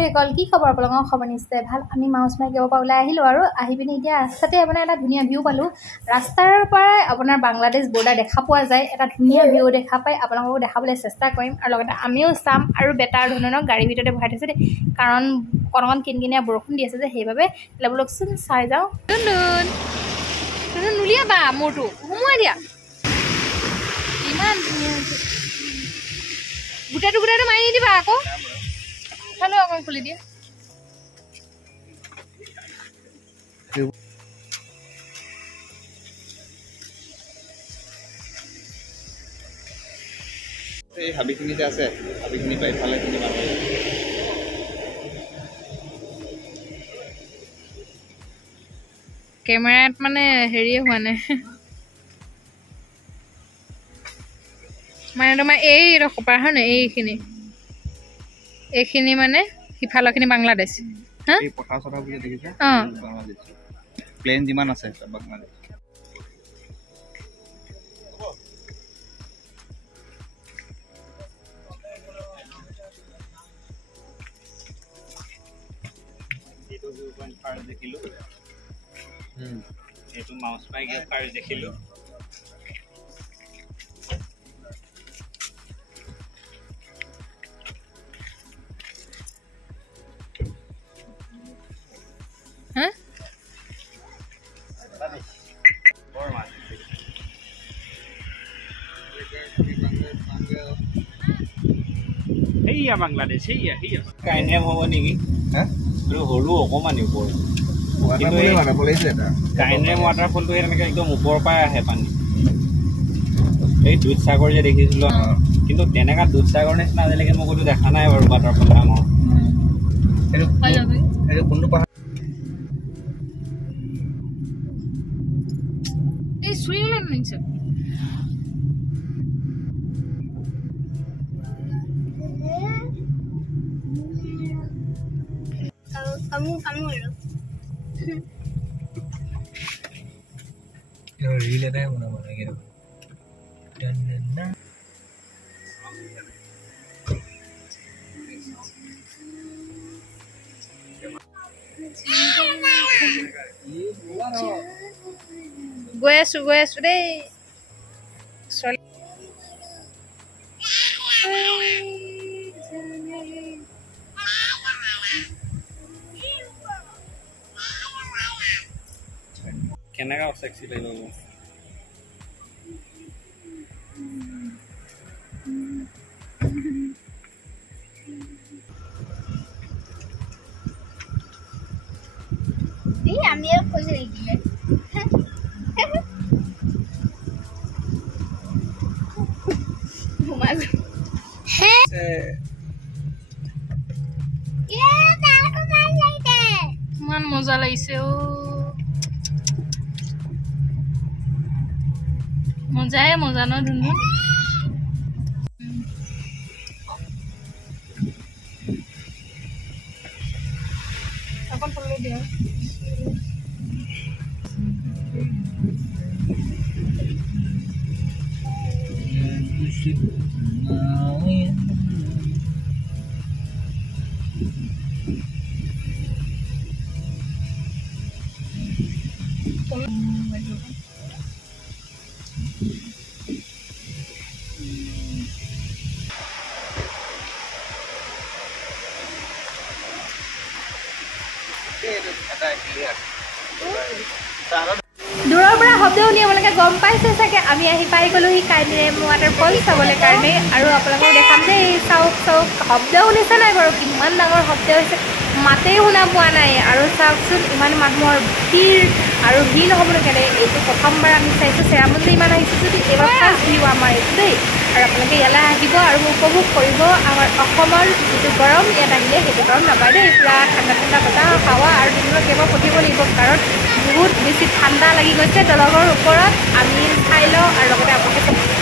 দৰ্শকসকল কি খবৰ আপোনালোকৰ খবৰ নিশ্চয় ভাল আমি মাউচ মাইকেৰ পৰা ওলাই আহিলোঁ আৰু আহি পিনে এতিয়া ৰাস্তাতে আপোনাৰ এটা ধুনীয়া ভিউ পালোঁ ৰাস্তাৰ পৰা আপোনাৰ বাংলাদেশ বৰ্ডাৰ দেখা পোৱা যায় এটা ধুনীয়া ভিউ দেখা পাই আপোনালোকক দেখাবলৈ চেষ্টা কৰিম আৰু লগতে আমিও চাম আৰু বেটাৰ ধৰণৰ গাড়ী ভিতৰতে ভৰাই থৈছে কাৰণ অকণমান কিনকিনীয়া বৰষুণ দি আছে যে সেইবাবে ব'লকচোন চাই যাওঁ নুলিয়াবা মোৰটো সোমোৱাই দিয়া ইমান ধুনীয়া গোটেইটো মাৰি দিবা আকৌ Hello, I'm going to এই হাবিখিনিতে আছে হাবিখিনি পাই ফালেখিনি মানুহ কেমেৰাত মানে হেৰি হোৱা নাই মানে তোমাৰ এই ৰখপাৰ হয় না এইখিনি মানে হিফালৰখিনি বাংলাদেশ হা এই পথা সথা বুলি দেখিছা বাংলাদেশ প্লেন যিমান আছে বাংলাদেশ এইটো 0.5 দেখিলো এইটো মাউস পাইকে ফাৰ দেখিলো Iya Bangladesh iya kainnya mau nih hah terus hulu অকমানি ওপৰ waterfall itu ada kainnya waterfall টো এনেকে একদম ওপৰ পাই আহে পানী এই দুধসাগৰ যে দেখিছিলো কিন্তু তেনেকা দুধসাগৰ নিচিনা আজিলৈকে মই কোনো দেখা নাই বাৰু waterfall ডাঙৰ এই কোনটো পাহাৰ এই সুইজারল্যান্ড নিচে kamu loh. Ini reel ada yang mana-mana gitu. Dan gue deh. কেনেকা সেক্সি লাগিব এই আমি আর কইছে দিলে ঘুমাই হ্যাঁ এ তার কমাই লাইতে মান মজা লাগিছে ও মজা ন ধুনু এখন ফলো দিয়া দূৰৰ পৰা শব্দ শুনি আপোনালোকে গম পাইছে চাগে আমি আহি পাই গ'লোহি কাইনেম ৱাটাৰফল চাবলৈ কাৰণে আৰু আপোনালোকক দেখাম যে চাওক শব্দ শুনিছে নাই বাৰু কিমান ডাঙৰ শব্দ হৈছে মাতেই শুনা পোৱা নাই আৰু চাওকচোন ইমান মানুহৰ ভিৰ আৰু ভিৰ নহ'বলৈ কেনে এইটো প্ৰথমবাৰ আমি চাইছোঁ চেৰাপুঞ্জী ইমান আহিছোঁ যদি এইবাৰ ফাৰ্ষ্ট ভিউ আমাৰ এইটো দেই আৰু আপোনালোকে ইয়ালৈ আহিব আৰু উপভোগ কৰিব আমাৰ অসমৰ যিটো গৰম ইয়াত আহিলে সেইটো গৰম নাপায় দেই পূৰা ঠাণ্ডা বতাহ হাৱা আৰু তোমালোকে কেৱল পঠিব লাগিব কাৰণ বহুত বেছি ঠাণ্ডা লাগি গৈছে দলঙৰ ওপৰত আমি চাই লওঁ আৰু লগতে আপোনালোকে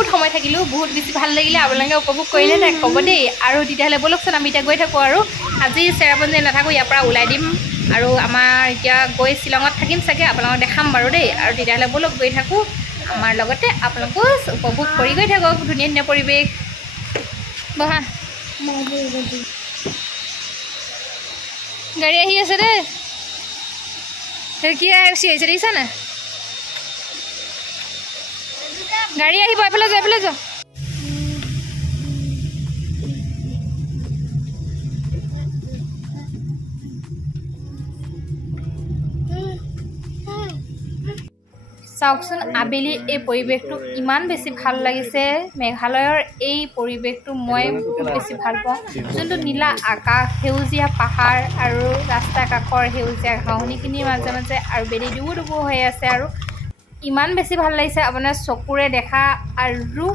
বহুত সময় থাকিলোঁ, বহুত বেছি ভাল লাগিলে। আপোনালোকে উপভোগ কৰিলে তাই ক'ব দেই। আৰু তেতিয়াহ'লে ব'লকচোন আমি এতিয়া গৈ থাকোঁ আৰু আজি চেৰাপুঞ্জী নাথাকোঁ, ইয়াৰ পৰা ওলাই দিম আৰু আমাৰ এতিয়া গৈ শ্বিলঙত থাকিম চাগে, আপোনালোকক দেখাম বাৰু দেই। আৰু তেতিয়াহ'লে ব'লক গৈ থাকোঁ, আমাৰ লগতে আপোনালোকো উপভোগ কৰি গৈ থাকক ধুনীয়া ধুনীয়া পৰিৱেশ। বহা গাড়ী আহি আছে দেই, কি আহিছে দেখিছা নাই? গাড়ী আহিব, এইফালে যোৱা এইফালে যোৱা। চাওকচোন আবেলি এই পৰিৱেশটো ইমান বেছি ভাল লাগিছে। মেঘালয়ৰ এই পৰিৱেশটো মই বহুত বেছি ভাল পাওঁ। যোনটো নীলা আকাশ, সেউজীয়া পাহাৰ আৰু ৰাস্তা কাষৰ সেউজীয়া ঘাঁহনিখিনিৰ মাজে মাজে আৰু বেলি ডুবু ডুবু হৈ আছে আৰু ইমান বেছি ভাল লাগিছে আপোনাৰ চকুৰে দেখা। আৰু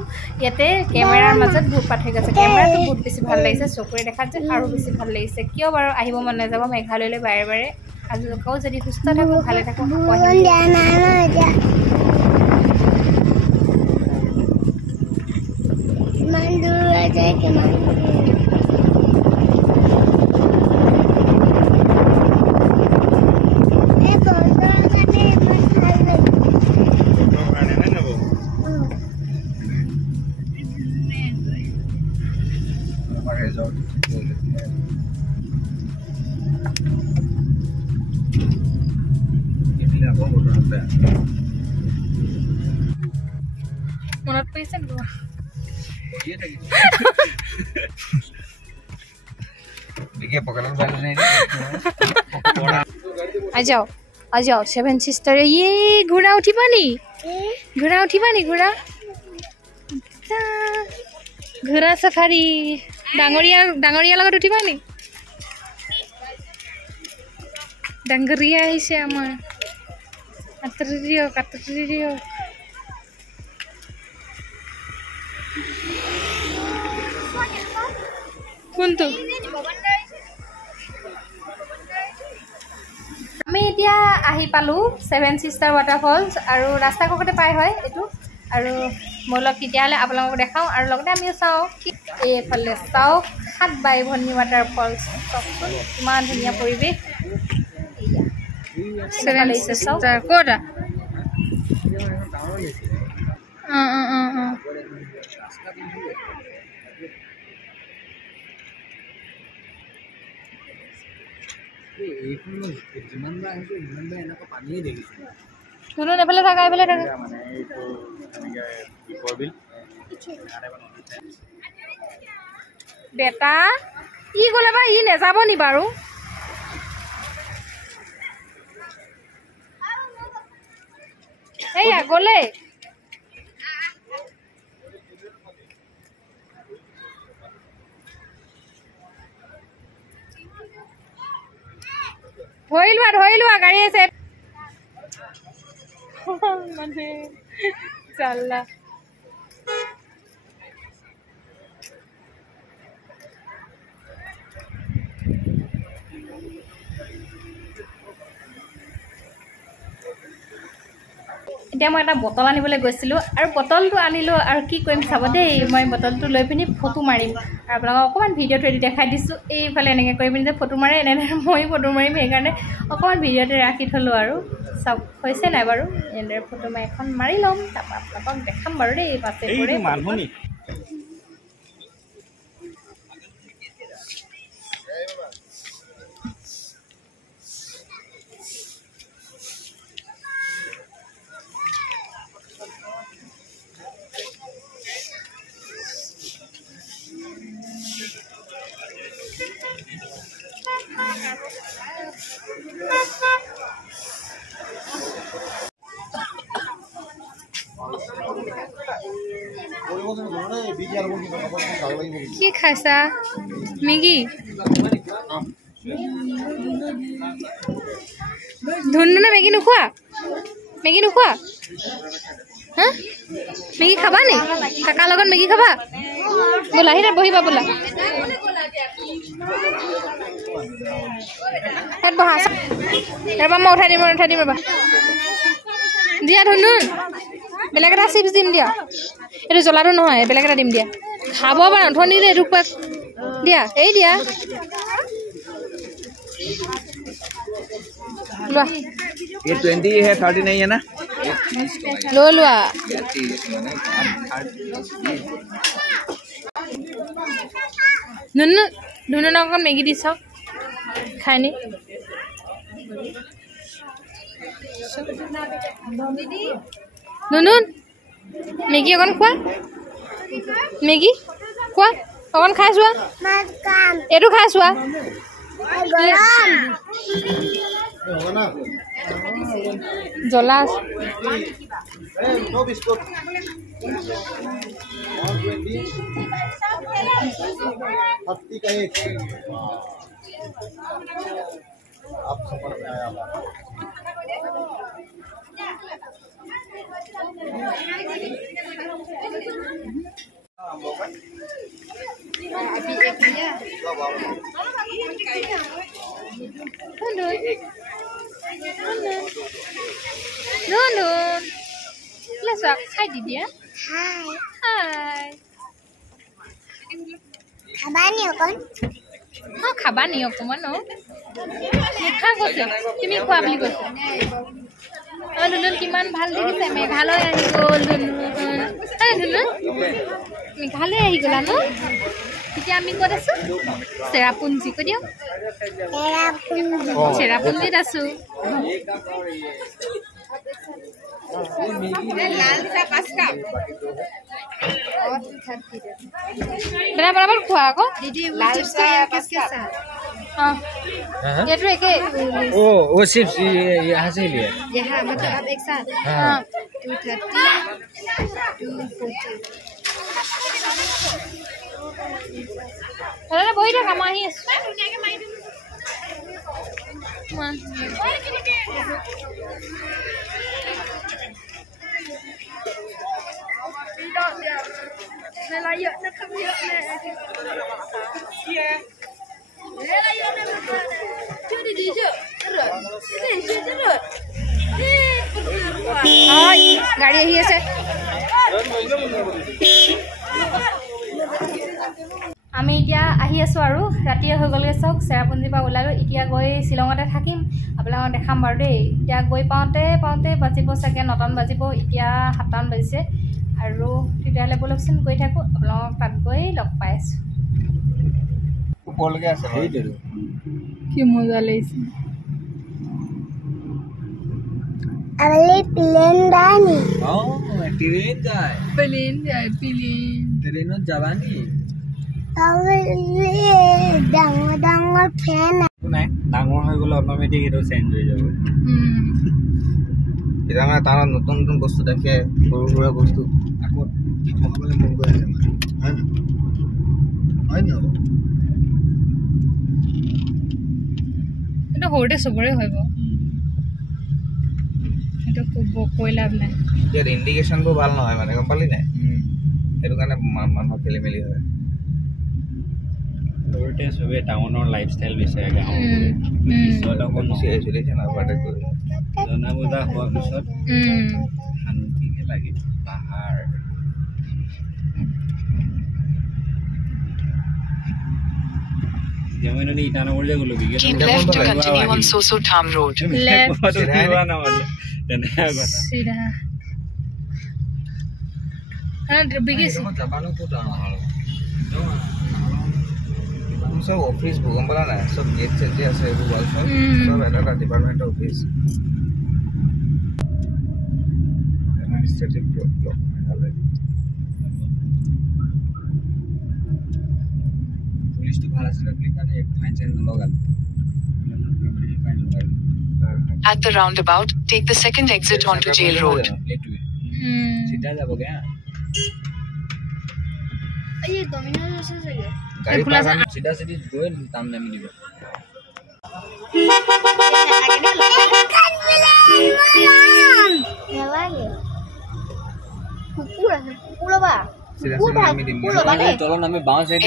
ইয়াতে কেমেৰাৰ মাজত বহুত পাৰ্থক্য আছে, কেমেৰাটো বহুত বেছি ভাল লাগিছে, চকুৰে দেখাত যে আৰু বেছি ভাল লাগিছে। কিয় বাৰু আহিব মন নাযাব মেঘালয়লৈ বাৰে বাৰে। আজিলৈকেও যদি সুস্থ থাকোঁ, ভালে থাকোঁ, মনত পৰিছে आ जाओ 7 सिस्टर। ये घोड़ा उठिबा नी, घोड़ा उठिबा नी, घोड़ा घोड़ा सफारी डांगरिया লগত उठिबा नी। डांगरिया आइছে আমাৰ কাটৰিও কোনটো? আমি এতিয়া আহি পালোঁ 7 সিষ্টাৰ ৱাটাৰফলছ আৰু ৰাস্তা কাষতে পাই হয় এইটো। আৰু মই লগ তেতিয়াহ'লে আপোনালোকক দেখাওঁ আৰু লগতে আমিও চাওঁ। এইফালে চাওক 7 বাই ভনী ৱাটাৰফলছ, চাওকচোন ইমান ধুনীয়া পৰিৱেশ। ক'ত এফালে থাকা এফালে থাকা বেটা ই গ'লে বা ই নেযাব নি বাৰু? এইয়া গ'লে ধৰি লোৱা গাড়ী আছে মানে চাল্লা। এতিয়া মই এটা বটল আনিবলৈ গৈছিলোঁ আৰু বটলটো আনিলোঁ আৰু কি কৰিম চাব দেই। মই বটলটো লৈ পিনি ফটো মাৰিম আৰু আপোনালোকক অকণমান ভিডিঅ'টো এদি দেখাই দিছোঁ। এইফালে এনেকৈ কৰি পিনি যে ফটো মাৰে, এনেদৰে মই ফটো মাৰিম, সেইকাৰণে অকণমান ভিডিঅ'তে ৰাখি থ'লোঁ আৰু চাওক হৈছে নাই বাৰু। এনেদৰে ফটো মাৰি এখন মাৰি ল'ম, তাৰপৰা আপোনালোকক দেখাম বাৰু দেই পাছে কৰে। কি খাইছা? মেগী ধুনুনে মেগী নোখোৱা? মেগী নোখোৱা? হা মেগী খাবা নি? কাকাৰ লগত মেগী খাবা? বোলা আহিলে বহিবা বোলা। বহা ৰবা মই উঠাই দিম ৰবা। দিয়া ধুনুন বেলেগ এটা চিপছ দিম দিয়া। এইটো জ্বলাটো নহয় বেলেগ এটা দিম দিয়া খাব পাৰা ধনি দে এইটো দিয়া এই দিয়া लो ये 20 है 30 नहीं है ना लो लो नुनु नुनु ना कौन मैगी दिस खाने नुनु मैगी कौन खुआ मैगी खुआ कौन खाए सुआ ये तो खाए सुआ जला No. Let's walk. Hi, Didia. Hi. Kabani kon? Oh, kabani ako man, no? Kha gose. Timi khua bili gose. Oh, Lulun kiman bhal dekhise Meghalaya ahi gol Lulun. Hey, Lulun. Meghalaya ahi gola no? এতিয়া আমি কত আছো চেৰাপুঞ্জি কৈ দিও চেৰাপুঞ্জিত আছো লাল চা 5 cup बराबर खुआ को दीदी लाल सा किसके साथ हां ये तो एक वो सिर्फ यहां से लिए यहां मतलब आप एक साथ हां 230 अरे बोई रे कमाही धुनियाके माइ दिनु मान Nela yuk nak yuk nak. Nela yuk nak. Cuci di je. Terus. Ini terus. Ay, गाड़ी यही है আমি এতিয়া আহি আছো আৰু ৰাতি হৈ গলগে চক চেৰাপুঞ্জি পৰা ওলালো এতিয়া গৈ শিলঙতে থাকিম আপোনাক দেখাম বাৰু দেই এতিয়া গৈ পাওঁতে বাজিব চাগে 9টান বাজিব এতিয়া 7টান বাজিছে আৰু তেতিয়ালে বলকচোন গৈ থাকো আপোনাক তাত গৈ লগ পাই আছো ওপৰলৈকে আছে সেইটোৰ কি মজা লাগিছে अगले प्लेन दानी ट्रेन যায় প্লেন ট্ৰেনত যাবানি अगले डांगर फैन নাই ডাঙৰ হৈ গলে অটোমেটিক এটো চেঞ্জ হৈ যাব এটা মানে তাৰ নতুন নতুন বস্তু দেখে সৰু সৰু বস্তু আকৌ খাবলৈ মন গৈ আছে মানে হয় না এটা হৰতে সবৰে হইব এটা কই লাভ নাই ইয়াৰ ইন্ডিকেশনটো ভাল নহয় মানে গম পালি নাই সেইটো কাৰণে মানুহ খেলি মেলি হয় ওৰতে সবে টাউনৰ লাইফষ্টাইল বিচাৰে গাঁও পিছত আকৌ চিচুৱেচন আবাৰতে কৰি জনা বুজা হোৱাৰ পিছত শান্তিকে লাগে পাহাৰ যেমননি ইটানগৰ যে গলো কি Keep left to continue on Soso Tham Road. Left. Sida. Biggest. जापानो को जाना है हम सब ऑफिस भूगम वाला ना सब गेट से ऐसे वो वाल सब एटा डिपार्टमेंट ऑफिस एडमिनिस्ट्रेटिव ब्लॉक में है पुलिस तो भारत से अपनी का एक फाइन चेन लगा At the roundabout, take the second exit onto Jail Road. सीधा जाओगे ये डोमिनोज से गया गाड़ी पास सीधा सीधी गोल ताम में मिलेगा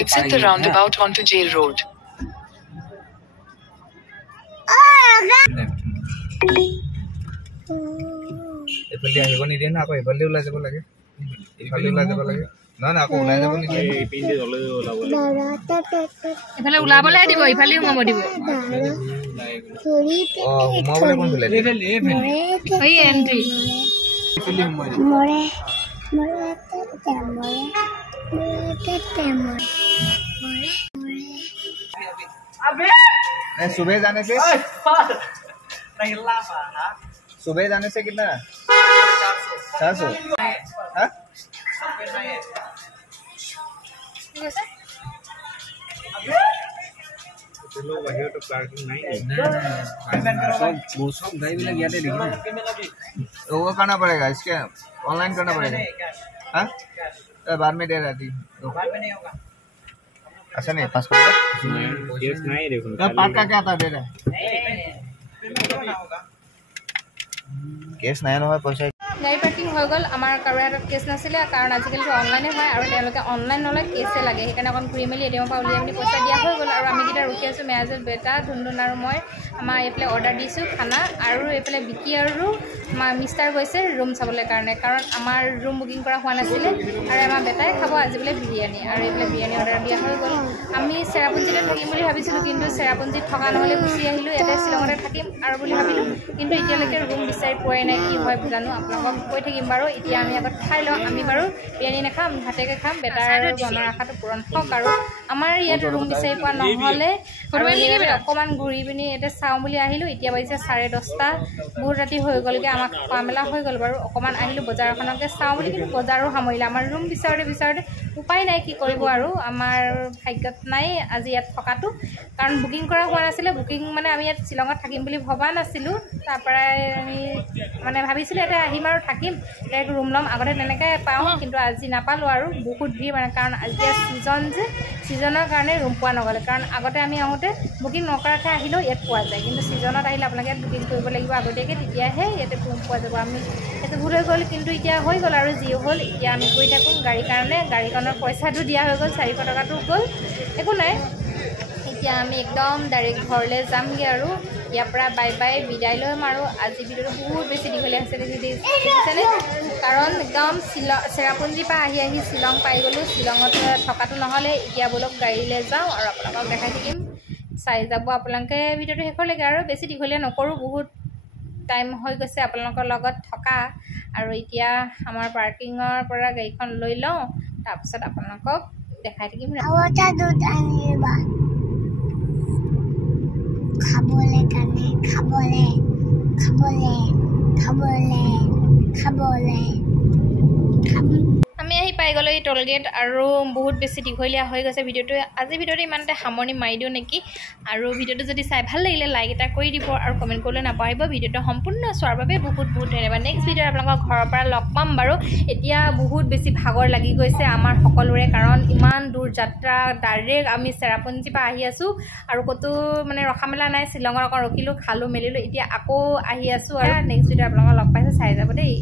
Exit the roundabout onto Jail Road. এফালে আহিব নিদিয়ে না আকৌ এফালে ওলাই যাব লাগে এইফালে ওলাই যাব লাগে নহয় না আকৌ ওলাই যাব নেকি এই পিন্ধি ওলাব এফালে ওলাবলৈ দিব ইফালে সোমাব দিব সোমাবলৈ কোনফালে এই এন্ট্ৰি মৰে सुबह जाने से सुबह जाने से कितना 400 हाँ लोग बाहिरতো পাৰ্কিং নাই सब गाड़ी भी लग जाते देखिए वो करना पड़ेगा इसके ऑनलाइन करना पड़ेगा हाँ बाद में दे रहा थी बाद में नहीं होगा अच्छा नहीं पास करो केस নাই দেখুন पार्क का क्या था दे रहा केस नहीं है पैसा গাড়ী পাৰ্কিং হৈ গ'ল আমাৰ কাৰো হাতত কেছ নাছিলে কাৰণ আজিকালিতো অনলাইনে হয় আৰু তেওঁলোকে অনলাইন নলয় কেছে লাগে সেইকাৰণে অকণ ঘূৰি মেলি এটিএমৰ পৰা উলিয়াই মেলি পইচা দিয়া হৈ গ'ল আৰু আমি কেইটা ৰখি আছোঁ মেয়াজত বেটা ধুনধুন আৰু মই আমাৰ এইফালে অৰ্ডাৰ দিছোঁ খানা আৰু এইফালে বিকি আৰু মিষ্টাৰ গৈছে ৰুম চাবলৈ কাৰণে কাৰণ আমাৰ ৰুম বুকিং কৰা হোৱা নাছিলে আৰু আমাৰ বেটাই খাব আজি বোলে বিৰিয়ানী আৰু এইফালে বিৰিয়ানী অৰ্ডাৰ দিয়া হৈ গ'ল আমি চেৰাপুঞ্জীতে থাকিম বুলি ভাবিছিলোঁ কিন্তু চেৰাপুঞ্জীত থকা নহ'লে গুচি আহিলোঁ ইয়াতে শ্বিলঙতে থাকিম আৰু বুলি ভাবিলোঁ কিন্তু এতিয়ালৈকে ৰুম বিচাৰি পোৱাই নাই কি হয় জানো আপোনালোকক কৈ থাকিম বাৰু এতিয়া আমি আগত খাই লওঁ আমি বাৰু বিৰিয়ানী নাখাম ভাতেকে খাম বেটাৰ মনৰ আশাটো পূৰণ হওক আৰু আমাৰ ইয়াত ৰুম বিচাৰি পোৱা নহ'লে অকণমান ঘূৰি পিনি ইয়াতে চাওঁ বুলি আহিলোঁ এতিয়া বাজিছে 10:30 বহুত ৰাতি হৈ গ'লগৈ আমাক খোৱা মেলা হৈ গ'ল বাৰু অকণমান আহিলোঁ বজাৰখনকে চাওঁ বুলি কিন্তু বজাৰো সামৰিলে আমাৰ ৰুম বিচাৰোঁতে উপায় নাই কি কৰিব আৰু আমাৰ ভাগ্যত নাই আজি ইয়াত থকাটো কাৰণ বুকিং কৰা হোৱা নাছিলে বুকিং মানে আমি ইয়াত শ্বিলঙত থাকিম বুলি ভবা নাছিলোঁ তাৰপৰাই আমি মানে ভাবিছিলোঁ ইয়াতে আহিম আৰু থাকিম ডাইৰেক্ট ৰুম ল'ম আগতে তেনেকৈ পাওঁ কিন্তু আজি নাপালোঁ আৰু বহুত ভিৰ মানে কাৰণ আজি ছিজন যে ছিজনৰ কাৰণে ৰুম পোৱা নগ'লে কাৰণ আগতে আমি আহোঁতে বুকিং নকৰাকৈ আহিলেও ইয়াত পোৱা যায় কিন্তু ছিজনত আহিলে আপোনালোকে ইয়াত বুকিং কৰিব লাগিব আগতীয়াকৈ তেতিয়াহে ইয়াতে ৰুম পোৱা যাব আমি সেইটো ভুল হৈ গ'ল কিন্তু এতিয়া হৈ গ'ল আৰু যি হ'ল এতিয়া আমি গৈ থাকোঁ গাড়ীৰ কাৰণে গাড়ীখনৰ পইচাটো দিয়া হৈ গ'ল 400 টকাটো গ'ল একো নাই এতিয়া আমি একদম ডাইৰেক্ট ঘৰলৈ যামগৈ আৰু ইয়াৰ পৰা বাই বাই বিদায় ল'ম আৰু আজি ভিডিঅ'টো বহুত বেছি দীঘলীয়া হৈছে দেখিছেনে কাৰণ একদম চেৰাপুঞ্জীৰ পৰা আহি শ্বিলং পাই গ'লোঁ শ্বিলঙত থকাটো নহ'লে এতিয়া বোলক গাড়ীলৈ যাওঁ আৰু আপোনালোকক দেখাই থাকিম চাই যাব আপোনালোকে ভিডিঅ'টো শেষলৈকে আৰু বেছি দীঘলীয়া নকৰোঁ বহুত টাইম হৈ গৈছে আপোনালোকৰ লগত থকা আৰু এতিয়া আমাৰ পাৰ্কিঙৰ পৰা গাড়ীখন লৈ লওঁ তাৰপিছত আপোনালোকক দেখাই থাকিম খাবলে কাৰণে খাবলে আমি আহি পাই গ'লোঁ এই টোল গেট আৰু বহুত বেছি দীঘলীয়া হৈ গৈছে ভিডিঅ'টো আজি ভিডিঅ'টো ইমানতে সামৰণি মাৰি দিওঁ নেকি আৰু ভিডিঅ'টো যদি চাই ভাল লাগিলে লাইক এটা কৰি দিব আৰু কমেণ্ট কৰিবলৈ নাপাহৰিব ভিডিঅ'টো সম্পূৰ্ণ চোৱাৰ বাবে বহুত ধন্যবাদ নেক্সট ভিডিঅ'ত আপোনালোকৰ ঘৰৰ পৰা লগ পাম বাৰু এতিয়া বহুত বেছি ভাগৰ লাগি গৈছে আমাৰ সকলোৰে কাৰণ ইমান দূৰ যাত্ৰা ডাইৰেক্ট আমি চেৰাপুঞ্জীৰ পৰা আহি আছোঁ আৰু ক'তো মানে ৰখা মেলা নাই শ্বিলঙত অকণ ৰখিলোঁ খালোঁ মেলিলোঁ এতিয়া আকৌ আহি আছোঁ আৰু নেক্সট ভিডিঅ'ত আপোনালোকক লগ পাইছোঁ চাই যাব দেই।